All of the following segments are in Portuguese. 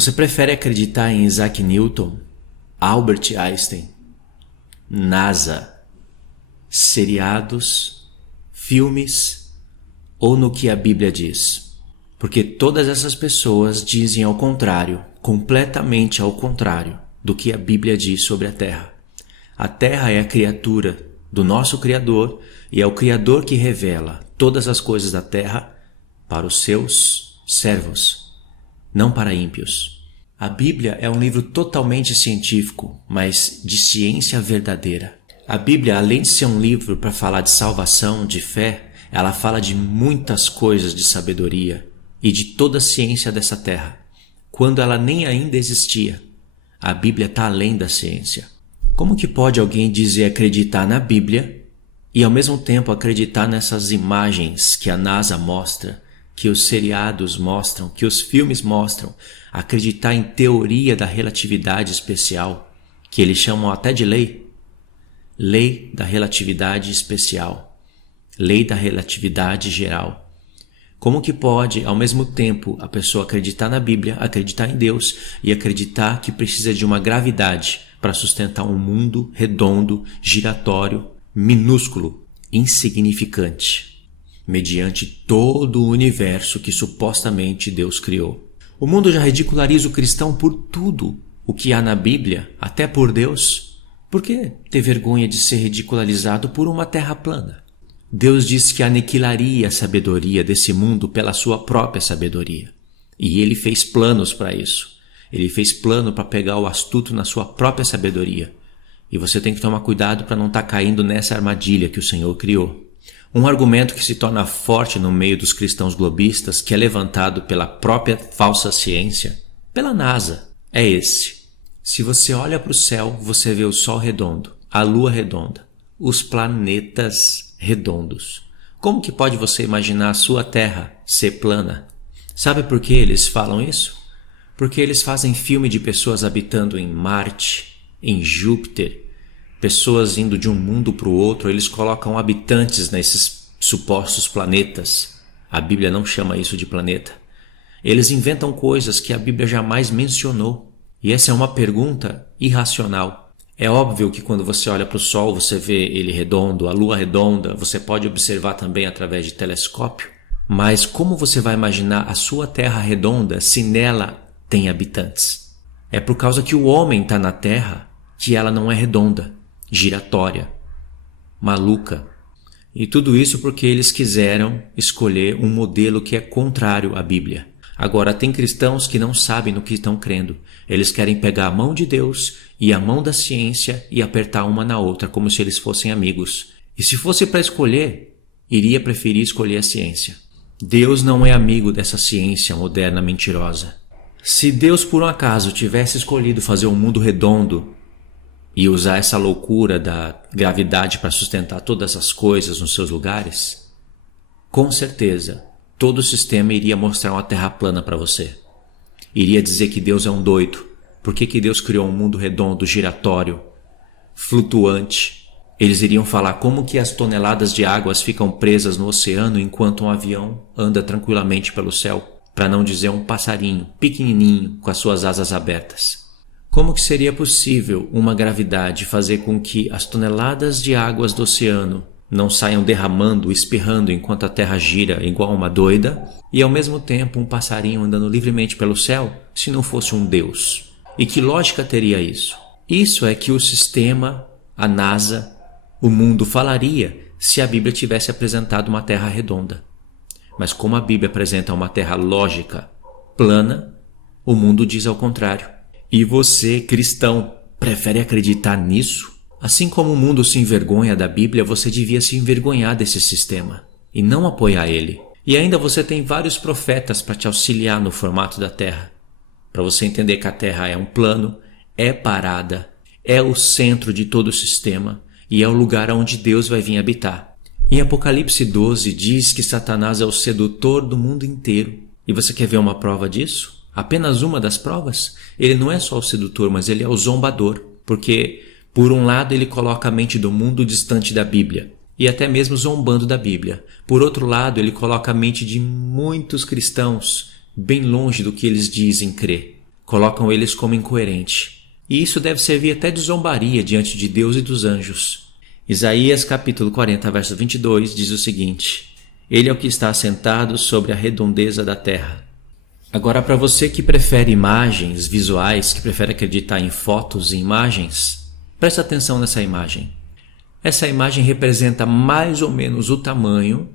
Você prefere acreditar em Isaac Newton, Albert Einstein, NASA, seriados, filmes ou no que a Bíblia diz? Porque todas essas pessoas dizem ao contrário, completamente ao contrário do que a Bíblia diz sobre a Terra. A Terra é a criatura do nosso Criador e é o Criador que revela todas as coisas da Terra para os seus servos, não para ímpios. A Bíblia é um livro totalmente científico, mas de ciência verdadeira. A Bíblia, além de ser um livro para falar de salvação, de fé, ela fala de muitas coisas de sabedoria e de toda a ciência dessa terra. Quando ela nem ainda existia, a Bíblia está além da ciência. Como que pode alguém dizer acreditar na Bíblia e ao mesmo tempo acreditar nessas imagens que a NASA mostra, que os seriados mostram, que os filmes mostram, acreditar em teoria da relatividade especial, que eles chamam até de lei? Lei da relatividade especial, lei da relatividade geral. Como que pode, ao mesmo tempo, a pessoa acreditar na Bíblia, acreditar em Deus e acreditar que precisa de uma gravidade para sustentar um mundo redondo, giratório, minúsculo, insignificante, mediante todo o universo que supostamente Deus criou? O mundo já ridiculariza o cristão por tudo o que há na Bíblia, até por Deus. Por que ter vergonha de ser ridicularizado por uma terra plana? Deus disse que aniquilaria a sabedoria desse mundo pela sua própria sabedoria. E Ele fez planos para isso. Ele fez plano para pegar o astuto na sua própria sabedoria. E você tem que tomar cuidado para não estar caindo nessa armadilha que o Senhor criou. Um argumento que se torna forte no meio dos cristãos globistas, que é levantado pela própria falsa ciência, pela NASA, é esse. Se você olha para o céu, você vê o Sol redondo, a Lua redonda, os planetas redondos. Como que pode você imaginar a sua Terra ser plana? Sabe por que eles falam isso? Porque eles fazem filme de pessoas habitando em Marte, em Júpiter, pessoas indo de um mundo para o outro, eles colocam habitantes nesses supostos planetas. A Bíblia não chama isso de planeta. Eles inventam coisas que a Bíblia jamais mencionou. E essa é uma pergunta irracional. É óbvio que quando você olha para o Sol, você vê ele redondo, a Lua redonda, você pode observar também através de telescópio. Mas como você vai imaginar a sua Terra redonda se nela tem habitantes? É por causa que o homem está na Terra que ela não é redonda, giratória, maluca. E tudo isso porque eles quiseram escolher um modelo que é contrário à Bíblia. Agora, tem cristãos que não sabem no que estão crendo. Eles querem pegar a mão de Deus e a mão da ciência e apertar uma na outra, como se eles fossem amigos. E se fosse para escolher, iria preferir escolher a ciência. Deus não é amigo dessa ciência moderna mentirosa. Se Deus, por um acaso, tivesse escolhido fazer um mundo redondo e usar essa loucura da gravidade para sustentar todas as coisas nos seus lugares, com certeza todo o sistema iria mostrar uma terra plana para você. Iria dizer que Deus é um doido. Por que Deus criou um mundo redondo, giratório, flutuante? Eles iriam falar como que as toneladas de águas ficam presas no oceano enquanto um avião anda tranquilamente pelo céu, para não dizer um passarinho pequenininho com as suas asas abertas. Como que seria possível uma gravidade fazer com que as toneladas de águas do oceano não saiam derramando, espirrando enquanto a terra gira igual uma doida, e ao mesmo tempo um passarinho andando livremente pelo céu, se não fosse um Deus? E que lógica teria isso? Isso é que o sistema, a NASA, o mundo falaria se a Bíblia tivesse apresentado uma terra redonda. Mas como a Bíblia apresenta uma terra lógica, plana, o mundo diz ao contrário. E você, cristão, prefere acreditar nisso? Assim como o mundo se envergonha da Bíblia, você devia se envergonhar desse sistema e não apoiar ele. E ainda você tem vários profetas para te auxiliar no formato da Terra, para você entender que a Terra é um plano, é parada, é o centro de todo o sistema e é o lugar onde Deus vai vir habitar. Em Apocalipse 12 diz que Satanás é o sedutor do mundo inteiro. E você quer ver uma prova disso? Apenas uma das provas? Ele não é só o sedutor, mas ele é o zombador, porque por um lado, ele coloca a mente do mundo distante da Bíblia, e até mesmo zombando da Bíblia. Por outro lado, ele coloca a mente de muitos cristãos bem longe do que eles dizem crer, colocam eles como incoerente. E isso deve servir até de zombaria diante de Deus e dos anjos. Isaías capítulo 40, verso 22 diz o seguinte: Ele é o que está assentado sobre a redondeza da terra. Agora, para você que prefere imagens visuais, que prefere acreditar em fotos e imagens, presta atenção nessa imagem. Essa imagem representa mais ou menos o tamanho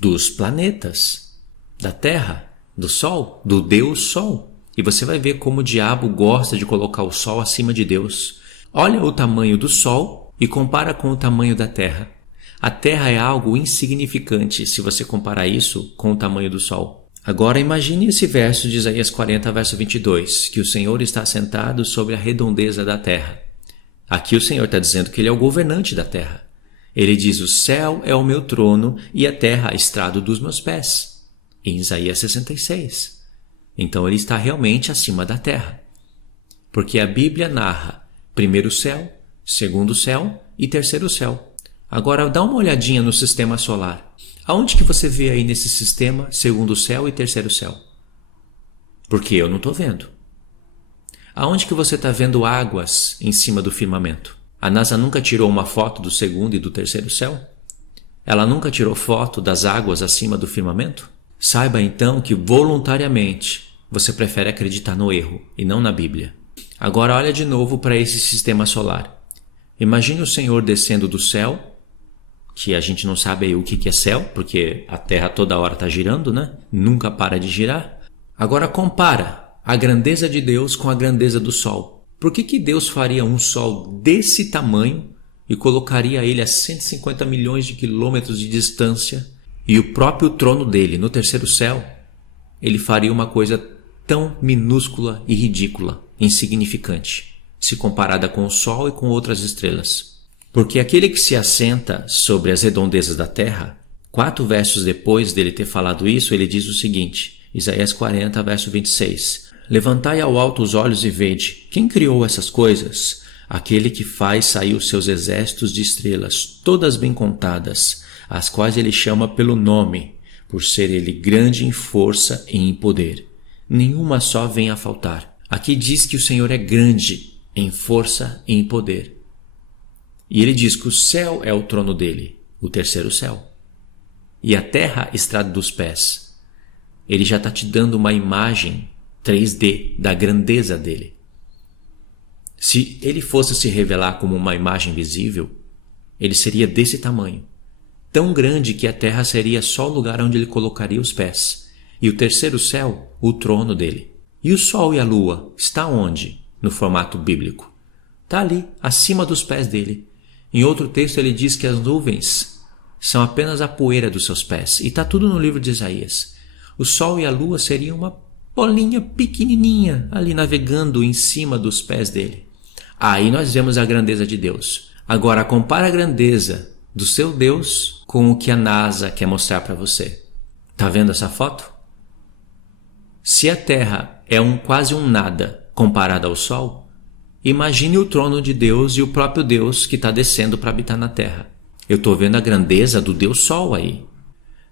dos planetas, da Terra, do Sol, do Deus Sol. E você vai ver como o diabo gosta de colocar o Sol acima de Deus. Olha o tamanho do Sol e compara com o tamanho da Terra. A Terra é algo insignificante se você comparar isso com o tamanho do Sol. Agora imagine esse verso de Isaías 40, verso 22, que o Senhor está sentado sobre a redondeza da terra. Aqui o Senhor está dizendo que Ele é o governante da terra. Ele diz: o céu é o meu trono e a terra estrado dos meus pés. Em Isaías 66. Então Ele está realmente acima da terra. Porque a Bíblia narra primeiro céu, segundo céu e terceiro céu. Agora dá uma olhadinha no sistema solar. Aonde que você vê aí nesse sistema segundo céu e terceiro céu? Porque eu não estou vendo. Aonde que você está vendo águas em cima do firmamento? A NASA nunca tirou uma foto do segundo e do terceiro céu? Ela nunca tirou foto das águas acima do firmamento? Saiba então que voluntariamente você prefere acreditar no erro e não na Bíblia. Agora olha de novo para esse sistema solar. Imagine o Senhor descendo do céu, que a gente não sabe aí o que é céu, porque a Terra toda hora está girando, né? Nunca para de girar. Agora compara a grandeza de Deus com a grandeza do Sol. Por que Deus faria um Sol desse tamanho e colocaria ele a 150 milhões de quilômetros de distância, e o próprio trono dele no terceiro céu, ele faria uma coisa tão minúscula e ridícula, insignificante, se comparada com o Sol e com outras estrelas? Porque aquele que se assenta sobre as redondezas da terra, 4 versos depois dele ter falado isso, ele diz o seguinte, Isaías 40, verso 26. Levantai ao alto os olhos e vede, quem criou essas coisas? Aquele que faz sair os seus exércitos de estrelas, todas bem contadas, as quais ele chama pelo nome, por ser ele grande em força e em poder. Nenhuma só vem a faltar. Aqui diz que o Senhor é grande em força e em poder. E ele diz que o céu é o trono dele, o terceiro céu. E a terra estrada dos pés. Ele já está te dando uma imagem 3D da grandeza dele. Se ele fosse se revelar como uma imagem visível, ele seria desse tamanho. Tão grande que a terra seria só o lugar onde ele colocaria os pés. E o terceiro céu, o trono dele. E o sol e a lua, está onde? No formato bíblico. Está ali, acima dos pés dele. Em outro texto ele diz que as nuvens são apenas a poeira dos seus pés. E está tudo no livro de Isaías. O sol e a lua seriam uma bolinha pequenininha ali navegando em cima dos pés dele. Aí nós vemos a grandeza de Deus. Agora compara a grandeza do seu Deus com o que a NASA quer mostrar para você. Está vendo essa foto? Se a Terra é quase um nada comparado ao Sol, imagine o trono de Deus e o próprio Deus que está descendo para habitar na Terra. Eu estou vendo a grandeza do Deus Sol aí.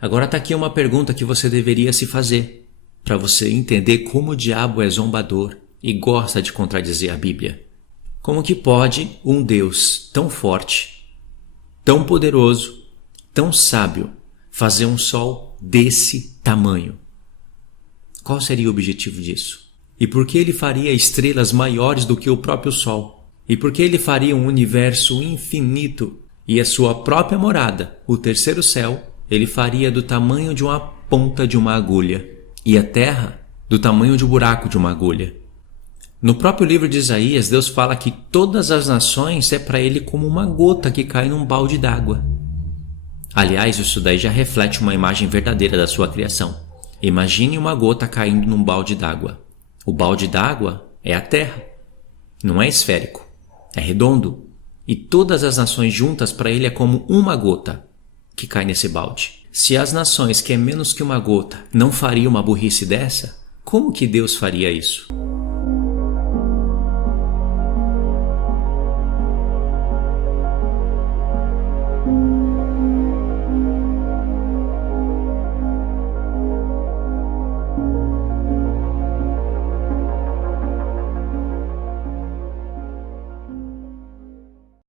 Agora está aqui uma pergunta que você deveria se fazer, para você entender como o diabo é zombador e gosta de contradizer a Bíblia. Como que pode um Deus tão forte, tão poderoso, tão sábio, fazer um sol desse tamanho? Qual seria o objetivo disso? E por que ele faria estrelas maiores do que o próprio Sol? E por que ele faria um universo infinito e a sua própria morada, o terceiro céu, ele faria do tamanho de uma ponta de uma agulha e a terra do tamanho de um buraco de uma agulha? No próprio livro de Isaías, Deus fala que todas as nações é para ele como uma gota que cai num balde d'água. Aliás, isso daí já reflete uma imagem verdadeira da sua criação. Imagine uma gota caindo num balde d'água. O balde d'água é a terra. Não é esférico, é redondo. E todas as nações juntas para ele é como uma gota que cai nesse balde. Se as nações, que é menos que uma gota, não fariam uma burrice dessa, como que Deus faria isso?